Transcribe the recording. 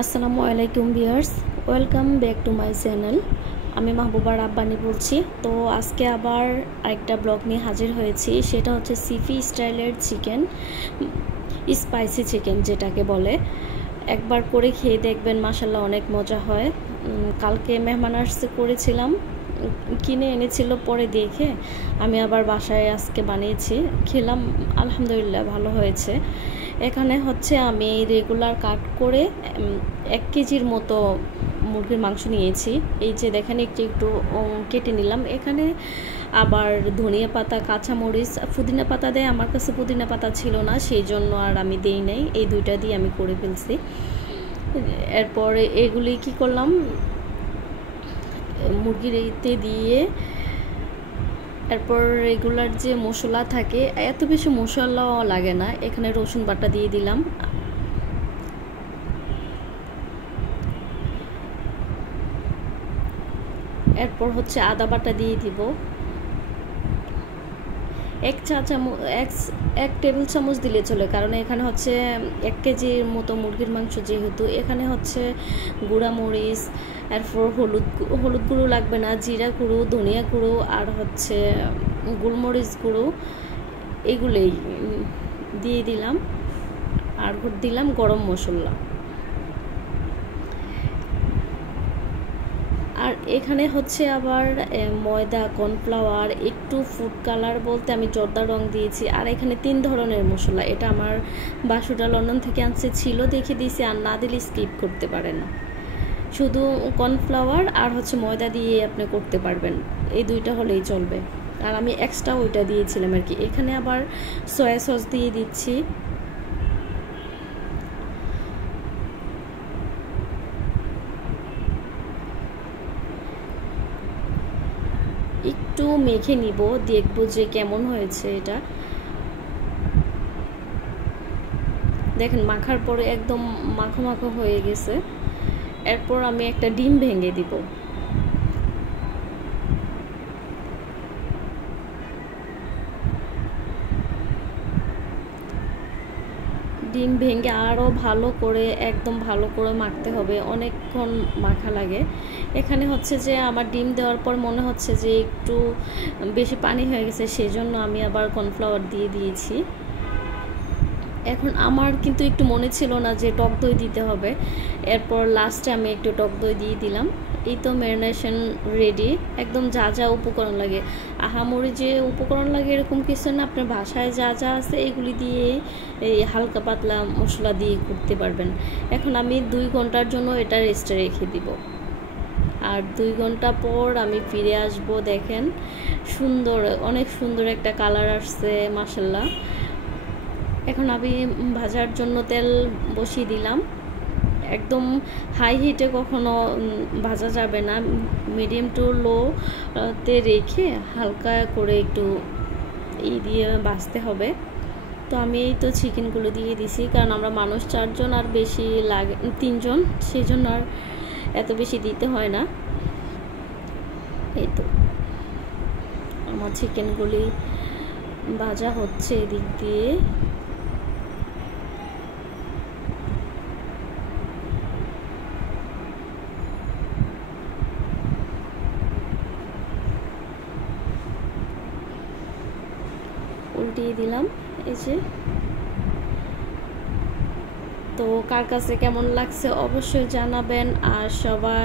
আসসালামু আলাইকুম viewers, welcome back to my channel. আমি মাহবুবা রাব্বানি বলছি। তো আজকে আবার আরেকটা ব্লগ নিয়ে হাজির হয়েছি। সেটা হচ্ছে সিফি স্টাইলের চিকেন, স্পাইসি চিকেন যেটাকে বলে। একবার করে খেয়ে দেখবেন, মাশাল্লাহ অনেক মজা হয়। কালকে মেহমান আসতে করেছিলাম, কিনে এনেছিল, পরে দেখে আমি আবার বাসায় আজকে বানিয়েছি, খেলাম, আলহামদুলিল্লাহ ভালো হয়েছে। এখানে হচ্ছে আমি রেগুলার কাট করে 1 কেজির মতো মুরগির মাংস নিয়েছি। এই যে দেখেন, একটু একটু কেটে নিলাম। এখানে আবার ধনিয়া পাতা, কাঁচামরিচ, পুদিনা পাতা দেয়। আমার কাছে পুদিনা পাতা ছিল না, সেই জন্য আর আমি দেই নাই। এই দুইটা দিয়ে আমি করে ফেলছি। এরপরে এগুলি কি করলাম, মুরগিতে দিয়ে, এরপর রেগুলার যে মশলা থাকে, এত বেশি মশলাও লাগে না। এখানে রসুন বাটা দিয়ে দিলাম, এরপর হচ্ছে আদা বাটা দিয়ে দিব। এক টেবিল চামচ দিলে চলে, কারণ এখানে হচ্ছে 1 কেজির মতো মুরগির মাংস যেহেতু। এখানে হচ্ছে গুঁড়া মরিচ, এরপর হলুদ গুঁড়ো লাগবে না, জিরা গুঁড়ো, ধনিয়া গুঁড়ো আর হচ্ছে গোলমরিচ গুঁড়ো, এগুলোই দিয়ে দিলাম। আর দিলাম গরম মশলা। আর এখানে হচ্ছে আবার ময়দা, কর্নফ্লাওয়ার, একটু ফুড কালার বলতে আমি জর্দা রং দিয়েছি। আর এখানে 3 ধরনের মশলা। এটা আমার বাসুটা লন্ডন থেকে আনছে, ছিল দেখে দিয়েছি, আর না দিলে স্কিপ করতে পারে না। শুধু কর্নফ্লাওয়ার আর হচ্ছে ময়দা দিয়ে আপনি করতে পারবেন, এই দুইটা হলেই চলবে। আর আমি এক্সট্রা ওইটা দিয়েছিলাম আর কি। এখানে আবার সয়া সস দিয়ে দিচ্ছি। একটু মেখে নিব, দেখব যে কেমন হয়েছে এটা। দেখেন, মাখার পরে একদম মাখো মাখো হয়ে গেছে। এরপর আমি একটা ডিম ভেঙে দিব। ডিম ভেঙে আরও ভালো করে, একদম ভালো করে মাখতে হবে, অনেকক্ষণ মাখা লাগে। এখানে হচ্ছে যে আমার ডিম দেওয়ার পর মনে হচ্ছে যে একটু বেশি পানি হয়ে গেছে, সেজন্য আমি আবার কর্নফ্লাওয়ার দিয়ে দিয়েছি। এখন আমার কিন্তু একটু মনে ছিল না যে টক দই দিতে হবে। এরপর লাস্টে আমি একটু টক দই দিয়ে দিলাম। এই তো ম্যারিনেশন রেডি। একদম যা যা উপকরণ লাগে, আহামরি যে উপকরণ লাগে এরকম কিছু না, আপনার বাসায় যা যা আছে এগুলি দিয়ে এই হালকা পাতলা মশলা দিয়ে করতে পারবেন। এখন আমি 2 ঘন্টার জন্য এটা রেস্টে রেখে দিব। আর 2 ঘন্টা পর আমি ফিরে আসব। দেখেন, সুন্দর, অনেক সুন্দর একটা কালার আসছে, মাশাল্লাহ। এখন আমি ভাজার জন্য তেল বসিয়ে দিলাম। একদম হাই হিটে কখনো ভাজা যাবে না, মিডিয়াম টু লো তে রেখে হালকা করে একটু দিয়ে ভাজতে হবে। তো আমি এই তো চিকেনগুলো দিয়ে দিছি, কারণ আমরা মানুষ 4 জন, আর বেশি লাগে 3 জন, সেই জন্য আর এত বেশি দিতে হয় না। এই তো আমার চিকেনগুলি ভাজা হচ্ছে এদিক দিয়ে। উল্টিয়ে দিলাম, এই যে। তো কার কাছে কেমন লাগছে অবশ্যই জানাবেন। আর সবাই